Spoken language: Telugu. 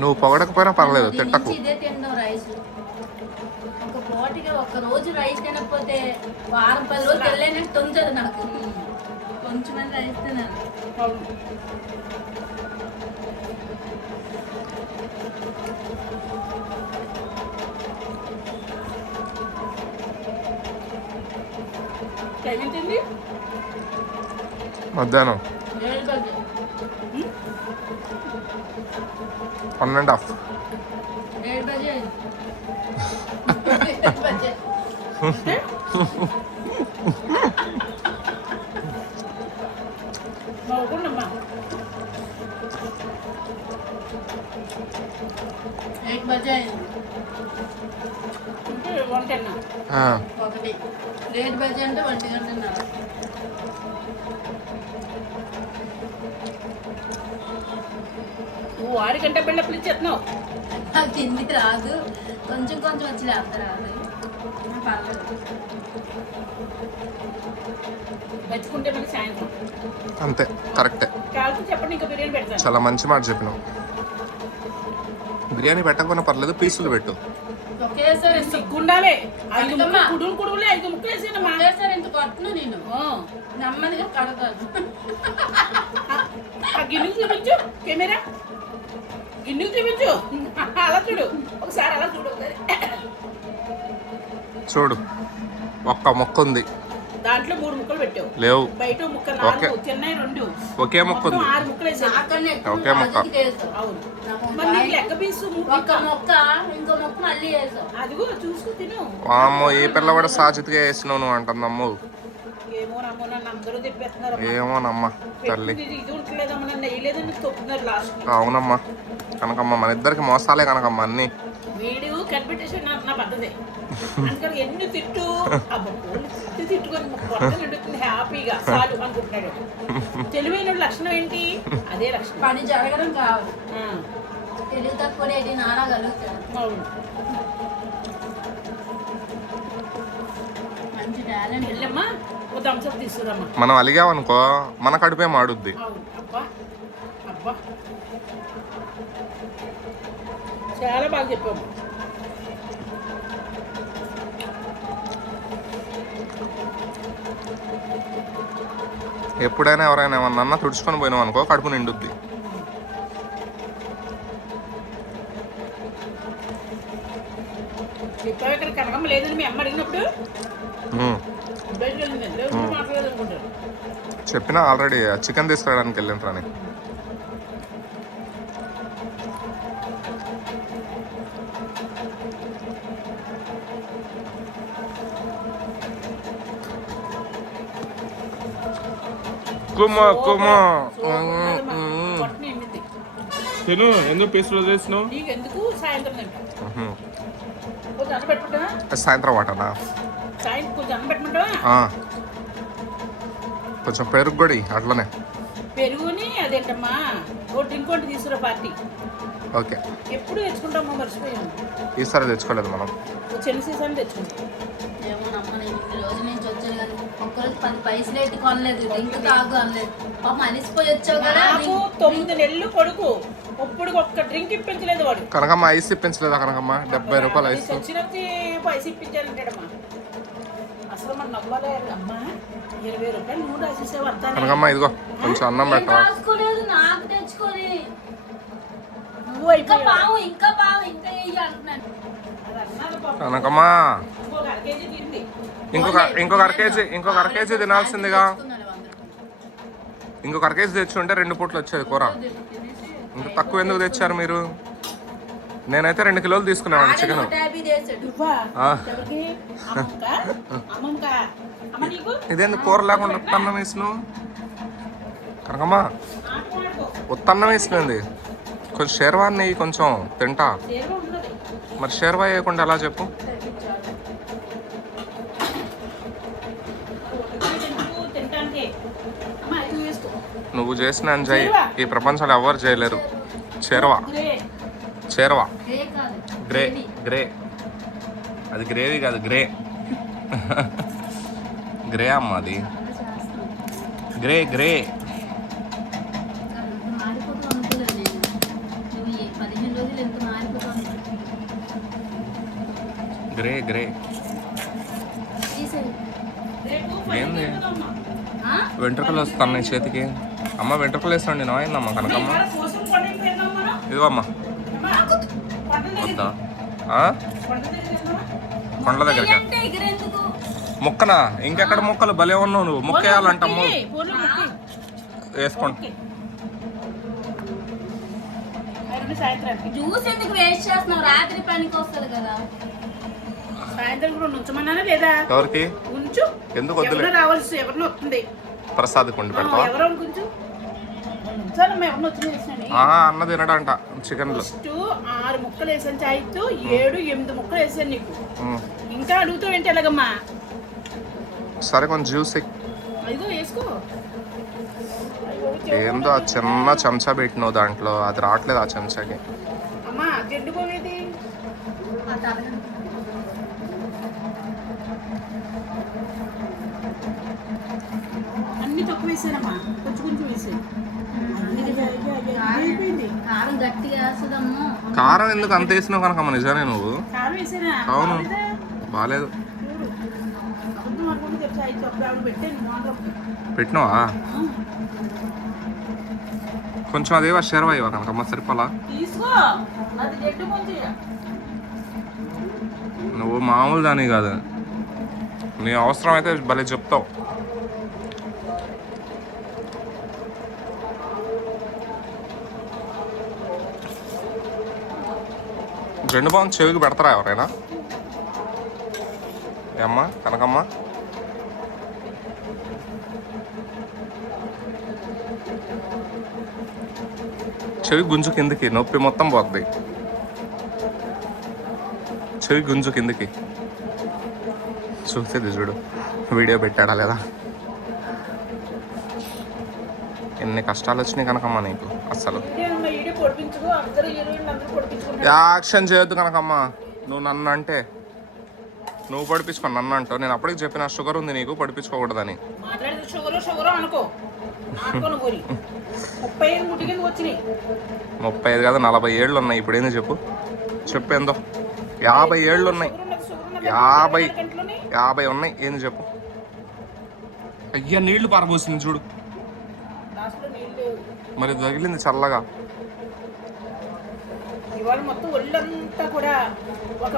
నువ్వు పొగడకపోయినా పర్లేదు తిట్టకు. ఇదే తినడం రైస్. ఒక పూటకి ఒక రోజు రైస్ తినకపోతే వారం పది రోజులు వెళ్ళేనట్టు తొందరది నాకు. కొంచెం రైస్ తినాలి. మధ్యాహ్నం. అయింది అంటే వంటన్నా ఒకటి ఏడు బజే అంటే ఒంటి గంటన్నర నువ్వు ఆడికంటే బిళ్ళ ఇచ్చేస్తున్నావు. నాకు తిండి రాదు? కొంచెం కొంచెం వచ్చి లేకపోతే రాదు పర్లేదు. మెచ్చుకుంటే మనకి సాయంత్రం. అంతే కరెక్టే. చెప్పండి ఇంకా బిర్యానీ పెడతాను. చాలా మంచి మాట చెప్పినావు. బిర్యానీ పెట్టకపోయినా పర్లేదు పీసులు పెట్టు. ఒకేసారి ఇంత సిగ్గుండాలి ఐదు అందుకమ్మా. ముక్కలు కుడులు కుడుగులే ఐదు ముక్కలు వేసేనమ్మా ఒకేసారి ఇంత కొట్టను నేను? నెమ్మదిగా కడతాను. ఆ గిన్నెలు చూపించు కెమెరా. గిన్నెలు చూపించు అలా చూడు. ఒకసారి అలా చూడు చూడు. ఒక్క మొక్క ఉంది. దాంట్లో మూడు ముక్కలు పెట్టావు. లేవు. బయట ముక్క ఓకే. రెండు. ఒకే మొక్క ఉంది. ఆరు ముక్కలు వేసాను ఒకే మొక్క. అవును. మరి నీకు లెక్క పీసు ఒక్క మొక్క ఇంకో మొక్క మళ్ళీ వేసావు అదిగో చూసుకో తిను. అమ్మో ఏ పిల్ల కూడా సాచితిగా వేసినావు నువ్వు అంటుందమ్ము ఏమో ఏమోనమ్మా తల్లి. అవునమ్మా. కనకమ్మ మన ఇద్దరికి మోసాలే కనకమ్మ అన్ని. తెలివైన లక్షణం ఏంటి? అదే లక్షణం. పని జరగడం కావాలి తెలివి తక్కువ అవును. మంచి టాలెంట్ వెళ్ళమ్మా. మనం అలిగామనుకో మన కడుపే మాడుద్ది. చాలా బాగా చెప్పాము ఎప్పుడైనా ఎవరైనా ఏమన్నా అన్నా తుడుచుకొని పోయినాం అనుకో కడుపు నిండుద్ది. ఇక్కడ కనకమ్మ లేదని మీ అమ్మ అడిగినప్పుడు? చెప్పినా ఆల్రెడీ చికెన్ తీసుకురావడానికి వెళ్ళాను రాని కుమా కుమా తిను ఎందుకు పీసులు చేసినావు నీకెందుకు? సాయంత్రం వాటనా? కొంచెం పెరుగు కూడా అట్లనే. పెరుగుని అదేంటమ్మా? ఓ డ్రింక్ ఒకటి తీసుకురా పార్టీ. ఓకే. ఎప్పుడు తెచ్చుకుంటామో మర్చిపోయాము ఈసారి తెచ్చుకోలేదు మనం. చిన్న సీసాన్ని తెచ్చుకుంటాం. ఏమో నమ్మ నేను ఇన్ని రోజుల నుంచి వచ్చాను కానీ ఒక్కరోజు పది పైసలు ఎట్టి కొనలేదు. డ్రింక్ తాగు అనలేదు. పాప అలిసిపోయి వచ్చావు కదా నాకు తొమ్మిది నెలలు కొడుకు. ఇప్పుడు ఒక్క డ్రింక్ ఇప్పించలేదు వాడు. కనకమ్మ ఐస్ ఇప్పించలేదా కనకమ్మ? డెబ్బై రూపాయలు ఐస్. వచ్చినది పైస ఇప్పించాలంటాడమ్మా. అసలు మన నవ్వాలే అమ్మా ఇరవై రూపాయలు నూనె రాసేసే వద్దానే కనకమ్మ ఇదిగో కొంచెం అన్నం రాసుకోలేదు నాకు తెచ్చుకొని. నువ్వు ఇంకా ఇంకా ఇంకా అంటున్నాను. కనకమ్మ ఇంకొక ఇంకొక ఇంకొక అర కేజీ ఇంకొక అర కేజీ తినాల్సిందిగా. ఇంకొక అర కేజీ తెచ్చుంటే రెండు పూట్లు వచ్చేది కూర. ఇంత తక్కువ ఎందుకు తెచ్చారు మీరు? నేనైతే రెండు కిలోలు తీసుకునేవాడిని ఆడ చికెన్ ఇదేంది కూర లేకుండా ఉత్తన్నం వేసినావు? కనకమ్మ ఉత్తన్నం వేసినది. కొంచెం షేర్వాన్ని కొంచెం తింటా. మరి షేర్వా వేయకుండా ఎలా చెప్పు? నువ్వు చేసిన ఎంజాయ్ ఈ ప్రపంచంలో ఎవరు చేయలేరు. చేరవా చేరవా గ్రే గ్రే. అది గ్రేవీ కాదు గ్రే. గ్రే అమ్మ అది. Grey grey. Grey grey. ఏంది? వెంట్రుకలు వస్తున్నాయి చేతికి. అమ్మ వెంట్రుకలు వేస్తాండి నాయనమ్మ కనకమ్మ? ఇదిగో అమ్మ. వద్దా కొండల దగ్గరికి? ఎగిరెందుకు ముక్కనా? ఇంకెక్కడ ముక్కలు? భలే ఉన్నావు నువ్వు. ముక్క. వేసుకోండి. జ్యూస్ ఎందుకు వేస్ట్ చేస్తున్నావు? రాత్రి పనికి వస్తుంది కదా. సాయంత్రం కూడా ఉంచమన్నానా లేదా? ఎవరికి? ఉంచు. ఎందుకు వద్దులే? ఎవరో రావాల్సి ఎవరినో వస్తుంది. ప్రసాద్ కొండి పెడతావా? ఎవరో కొంచెం అన్న తినడంట చికెన్లు. ఫస్ట్ ఆరు ముక్కలు వేసాను చాయితో ఏడు ఎనిమిది ముక్కలు వేసాను నీకు. ఇంకా అడుగుతావు ఏంటి ఎలాగమ్మా? సరే కొంచెం జ్యూస్ వేసుకో. ఏందో ఆ చిన్న చెంచా పెట్టినావు దాంట్లో అది రావట్లేదు ఆ చెంచాకి. అన్ని తక్కువ వేసానమ్మా కొంచెం కొంచెం వేసాను కారం గట్టిగా వేస్తుందమ్మో. కారం ఎందుకు అంత వేసినావు కనుకమ్మ నిజానే నువ్వు? కారం వేసానా? అవును. బాగాలేదు? పెట్టినావా? కొంచెం అదే షేర్వా ఇవ్వ కనకమ్మ సరిపోలా? నువ్వు మామూలు దాని కాదు. నీ అవసరం అయితే భలే చెప్తావు. రెండు బాగుంది చెవికి పెడతారా ఎవరైనా? ఏమ్మా కనకమ్మ? చెవి గుంజు కిందకి నొప్పి మొత్తం పోద్ది. చెవి గుంజు కిందకి. చూస్తే చూడు వీడియో పెట్టాడా లేదా? ఎన్ని కష్టాలు వచ్చినాయి కనకమ్మ నీకు అసలు యాక్షన్ చేయొద్దు కనకమ్మ. నువ్వు నన్ను అంటే నువ్వు పడిపించుకో నన్ను అంటావు. నేను అప్పటికి చెప్పిన షుగర్ ఉంది నీకు పడిపించుకోకూడదని. ముప్పై ఐదు కింద నలభై ఏళ్ళు ఉన్నాయి. ఇప్పుడు ఏంది చెప్పు? చెప్పు ఏందో. యాభై ఏళ్ళు ఉన్నాయి. యాభై యాభై ఉన్నాయి. ఏంది చెప్పు? అయ్యా నీళ్ళు పారబోసింది చూడు. మరి తగిలింది చల్లగా. వాళ్ళు మొత్తం ఒళ్ళంతా కూడా ఒక